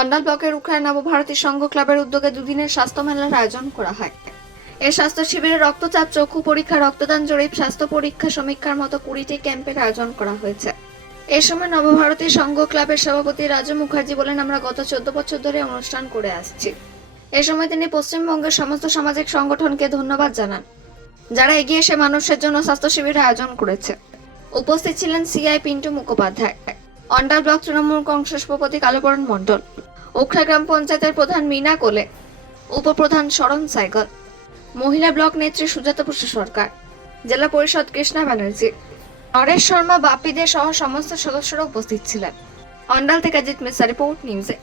অন্ডাল ব্লকের উখড়ায় নবভারতী সংঘ ক্লাবের উদ্যোগে দুদিনের স্বাস্থ্য মেলার আয়োজন করা হয়। এই স্বাস্থ্য শিবিরে রক্তচাপ, চক্ষু পরীক্ষা, রক্তদান জরিপ, স্বাস্থ্য পরীক্ষা সমীক্ষার মতো কুড়িটি ক্যাম্পের আয়োজন করা হয়েছে। এই সময় নবভারতী সংঘ ক্লাবের সভাপতি রাজু মুখার্জি বলেন, আমরা গত চোদ্দ বছর ধরে অনুষ্ঠান করে আসছি। এই সময় তিনি পশ্চিমবঙ্গের সমস্ত সামাজিক সংগঠনকে ধন্যবাদ জানান, যারা এগিয়ে এসে মানুষের জন্য স্বাস্থ্য শিবিরের আয়োজন করেছে। উপস্থিত ছিলেন সিআই পিন্টু মুখোপাধ্যায়। অন্ডাল ব্লক তৃণমূল কংগ্রেস সভাপতি কালুবরণ মণ্ডল, ওখরা গ্রাম পঞ্চায়েতের প্রধান মিনা কোলে, উপপ্রধান শরণ সাইগল, মহিলা ব্লক নেত্রী সুজাতা বসু সরকার, জেলা পরিষদ কৃষ্ণা ব্যানার্জি, নরেশ শর্মা বাপিদের সহ সমস্ত সদস্যরা উপস্থিত ছিলেন। অন্ডাল থেকে জিত মিসা রিপোর্ট নিউজে।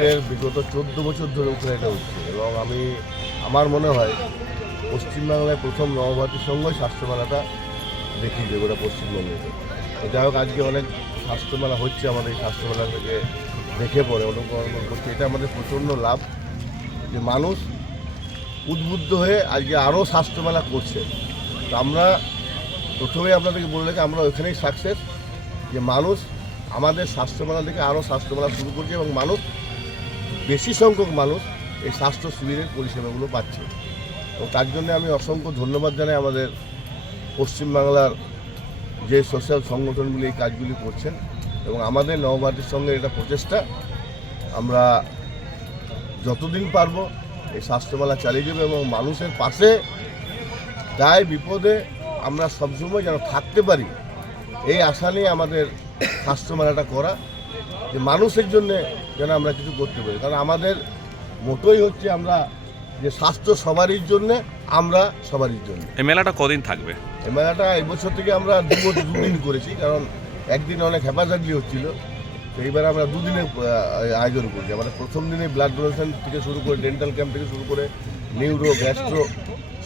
এর বিগত চোদ্দ বছর ধরে উপরে এটা হচ্ছে এবং আমি, আমার মনে হয় পশ্চিমবাংলায় প্রথম নবভারতী সঙ্গে স্বাস্থ্যমেলাটা দেখি যে গোটা পশ্চিমবঙ্গে। যাই হোক, আজকে অনেক স্বাস্থ্যমেলা হচ্ছে আমাদের এই স্বাস্থ্যমেলা থেকে দেখে পড়ে অনুকরণ করছে। এটা আমাদের প্রচণ্ড লাভ যে মানুষ উদ্বুদ্ধ হয়ে আজকে আরও স্বাস্থ্যমেলা করছে। তো আমরা প্রথমে আপনাদেরকে বলে রাখি, আমরা ওইখানেই সাকসেস যে মানুষ আমাদের স্বাস্থ্যমেলা থেকে আরও স্বাস্থ্যমেলা শুরু করছে এবং মানুষ বেশি সংখ্যক মানুষ এই স্বাস্থ্য শিবিরের পরিষেবাগুলো পাচ্ছে। এবং তার জন্য আমি অসংখ্য ধন্যবাদ জানাই আমাদের পশ্চিমবাংলার যে সোশ্যাল সংগঠনগুলি এই কাজগুলি করছেন এবং আমাদের নবভারতীর সঙ্গে এটা প্রচেষ্টা। আমরা যতদিন পারব এই স্বাস্থ্যমেলা চালিয়ে যাব এবং মানুষের পাশে দায় বিপদে আমরা সবসময় যেন থাকতে পারি, এই আশা নিয়ে আমাদের স্বাস্থ্যমেলাটা করা। যে মানুষের জন্যে যেন আমরা কিছু করতে পারি। কারণ আমাদের মোটোই হচ্ছে আমরা যে স্বাস্থ্য সবারই জন্যে আমরা সবারই জন্য। এই মেলাটা কদিন থাকবে? এই মেলাটা এই বছর থেকে আমরা দু দুদিন করেছি কারণ একদিন অনেক হেফাজতলি হচ্ছিল। তো এইবার আমরা দুদিনে আয়োজন করছি। আমাদের প্রথম দিনে ব্লাড ডোনেশন থেকে শুরু করে ডেন্টাল ক্যাম্প থেকে শুরু করে নিউরো গ্যাস্ট্রো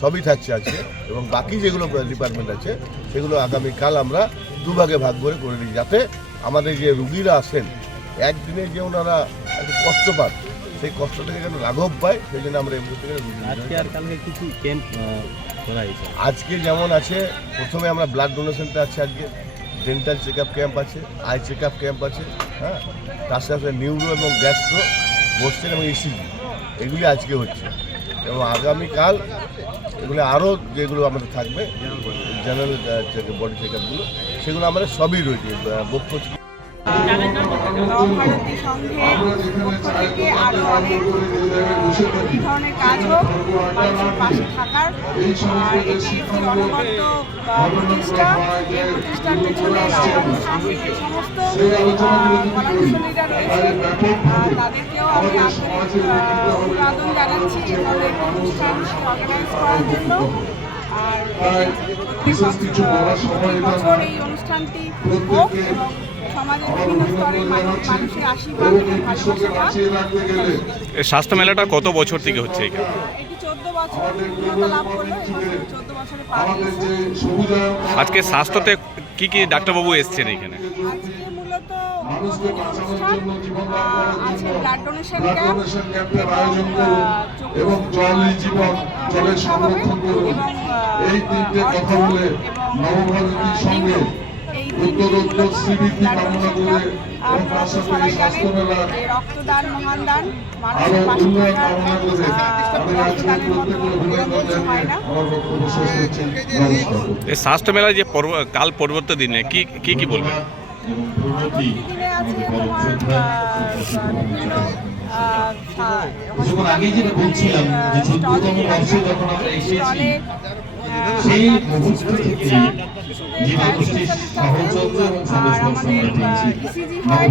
সবই থাকছে আজকে। এবং বাকি যেগুলো ডিপার্টমেন্ট আছে সেগুলো আগামীকাল আমরা দুভাগে ভাগ করে করে দিই যাতে আমাদের যে রুগীরা আসেন একদিনে যে ওনারা একটু কষ্ট পান সেই কষ্ট থেকে যেন লাঘব পায় সেই জন্য আমরা আজকে আর কালকে কিছু ক্যাম্প আজকে যেমন আছে প্রথমে আমরা ব্লাড ডোনেশনটা আছে আজকে ডেন্টাল চেক আপ ক্যাম্প আছে আই চেক আপ ক্যাম্প আছে হ্যাঁ? তার সাথে নিউরো এবং গ্যাস্ট্রো বসছেন এবং ইসিজি এগুলি আজকে হচ্ছে। এবং আগামীকাল এগুলো আরও যেগুলো আমাদের থাকবে জেনারেল বডি চেক আপগুলো সেগুলো আমাদের সবই রয়েছে বক্ষ আরও অনেক এই কাজ হোক পাশে থাকার এই প্রতিষ্ঠার পেছনে সংঘের যে সমস্ত কলাকুশলীরা রয়েছে তাদেরকেও আমি আন্তরিক অভিবাদন জানাচ্ছি এ ধরনের অনুষ্ঠান অর্গানাইজ করার জন্য এই অনুষ্ঠানটি স্বাস্থ্য মেলাটা কত বছর থেকে হচ্ছে এখানে? আজকে স্বাস্থ্যতে কি কি ডাক্তারবাবু এসছেন এখানে? আছে ব্লাড ডোনেশন ক্যাম্প এবং জলই জীবন জলের সংরক্ষণ করুন এই তিনটে কথা বলে নবভারতীর সঙ্গে উত্তরোত্তর শ্রীবৃদ্ধি কামনা করে স্বাস্থ্য মেলায় যে পর্ব কাল পরবর্তী দিনে কি কি কি বলবেন? তোমার কিছুক্ষণ আগেই যেটা বলছিলাম যে চোদ্দতম বর্ষে যখন আমরা এসেছি সেই মুহূর্ত থেকে যে মানুষটি সহযোগ এবং আমরা পেয়েছি হয়